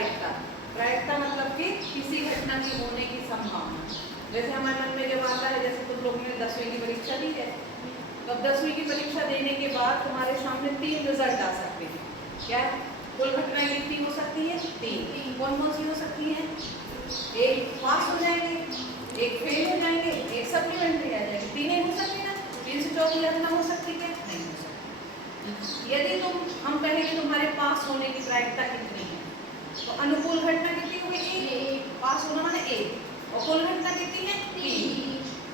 प्रायिकता। प्रायिकता मतलब कि किसी घटना की होने की संभावना। जैसे हमारे मन में जब आता है, जैसे तुम लोगों ने 10वीं की परीक्षा दी है, तो अब 10वीं की परीक्षा देने के बाद तुम्हारे सामने 3 रिजल्ट आ सकते हैं। क्या कुल घटनाएं कितनी हो सकती है? 3। कौन कौन सी हो सकती है? एक पास हो जाएंगे, एक फेल हो जाएंगे, एक सप्लीमेंट्री आ जाएगी। 3 हो सकती ना? 3 से 4 घटना हो सकती है? नहीं हो सकती। यदि हम कहें कि तुम्हारे पास होने की प्रायिकता कितनी है, तो अनुकूल घटना कितनी होगी? 1। पास होना माने 1, और कुल घटना कितनी है? 3।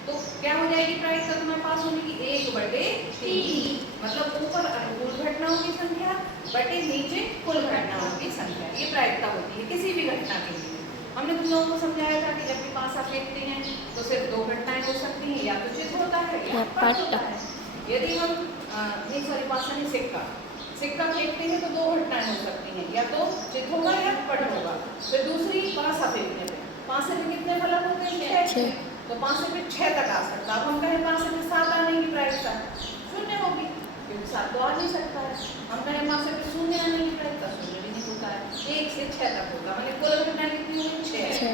तो क्या हो जाएगी प्रायिकता तुम्हारे पास होने की? 1/3। मतलब ऊपर अनुकूल घटनाओं की संख्या बटे नीचे कुल घटनाओं की संख्या, ये प्रायिकता होती है किसी भी घटना के लिए। हमने तुम लोगों को समझाया था कि जब भी पासा फेंकते हैं तो सिर्फ 2 घटनाएं हो सकती हैं, या तो चित्र होता है या पट होता है। यदि हम पासा नहीं, सिक्का फेंकते हैं तो 2 घटनाएं हो सकती हैं, या तो चित्र होगा या पट होगा। फिर दूसरी पासा फेंकने पे, पासे में कितने फलक होते हैं? 6। तो पासे पे 6 तक आ सकता। अब हम कहें पासे पे 7 आने की प्रायिकता 0 होगी, क्योंकि 7 तो आ नहीं सकता है। हम कहें पासे पे 0 आने की प्रायिकता 0 भी नहीं होता है। 1 से 6 तक होगा, मतलब कुल घटना कितनी होगी? 6।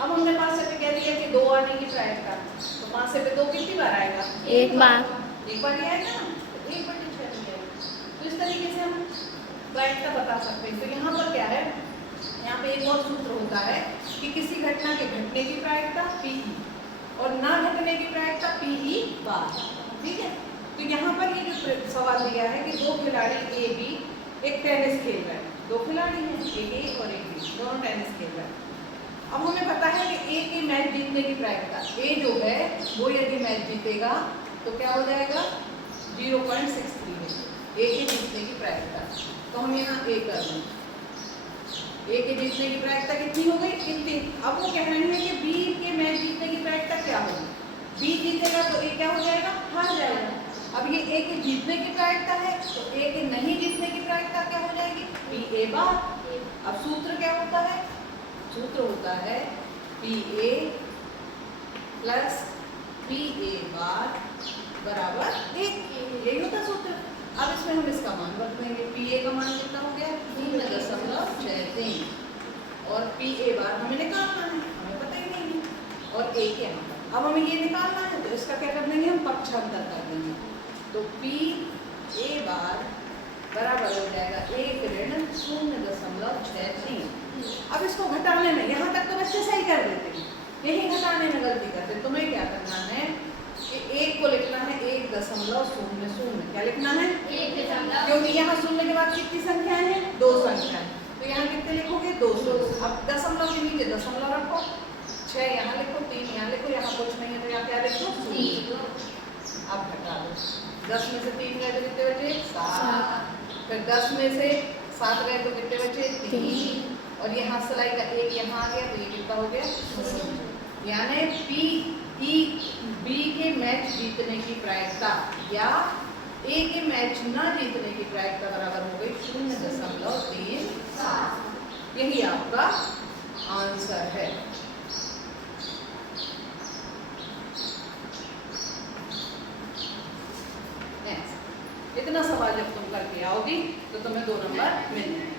अब हमने पासे पे कह दिया कि 2 आने की प्रायिकता, तो पासे पे 2 कितनी बार आएगा? एक बार ही आएगा ना, तो 1/6 हो जाएगा। तो इस तरीके से हम प्रायिकता बता सकते हैं। तो यहाँ पर क्या है, यहाँ पे एक और सूत्र होता है कि किसी घटना के घटने की प्रायिकता PE और ना घटने की प्रायिकता PE बार। ठीक है, तो यहाँ पर ये जो सवाल दिया है कि 2 खिलाड़ी A B एक टेनिस खेल रहे हैं। 2 खिलाड़ी हैं, एक A और एक B, दोनों टेनिस खेल रहे हैं। अब हमें पता है कि A के मैच जीतने की प्रायिकता, A जो है वो यदि मैच जीतेगा तो क्या हो जाएगा? 0.63 है A के जीतने की प्रायिकता। तो हम यहाँ A कर लें, A के जीतने की प्रायिकता कितनी हो गई? कितनी? अब वो कह रहे हैं कि B के मैच जीतने की प्रायिकता क्या होगी? B जीतेगा तो A क्या हो जाएगा? हार जाएगा। अब ये A के जीतने की प्रायिकता है, तो A के नहीं जीतने की प्रायिकता क्या हो जाएगी? PA बार। अब सूत्र क्या होता है? सूत्र होता है PA प्लस PA बार बराबर 1। यही होता सूत्र। अब इसमें हम इसका मान रख देंगे। PA का मान कितना हो गया? 0.63, और PA बार हमें निकालना है, हमें पता ही नहीं है, और A के यहाँ पर। अब हमें ये निकालना है, तो इसका क्या कर देंगे? हम पक्षांतर कर देंगे। तो PA बार बराबर हो जाएगा 1 ऋण 0.63। अब इसको घटाने में, यहाँ तक तो बच्चे सही कर देते हैं, यही घटाने में गलती करते हैं। तुम्हें क्या करना है कि 1 को लिखना है 1.00। क्या लिखना है? 1, क्योंकि यहाँ 0 के बाद कितनी संख्याएं हैं? 2 संख्याएं। तो यहाँ कितने लिखोगे? 200। अब दशमलव के नीचे दशमलव रखो, 6 यहाँ लिखो, 3 यहाँ लिखो, यहाँ कुछ नहीं है तो यहाँ क्या लिखो? 0। अब घटा दो, 10 में से 3 गए तो कितने बचे? 7। फिर 10 में से 7 गए तो कितने बचे? 3। और यहाँ सिलाई का 1 यहाँ आ गया, तो ये कितना हो गया? यानी B के मैच जीतने की प्रायिकता या A के मैच न जीतने की प्रायिकता बराबर हो गई 0.37। यही आपका आंसर है। इतना सवाल जब तुम करके आओगी तो तुम्हें 2 नंबर मिल जाएंगे।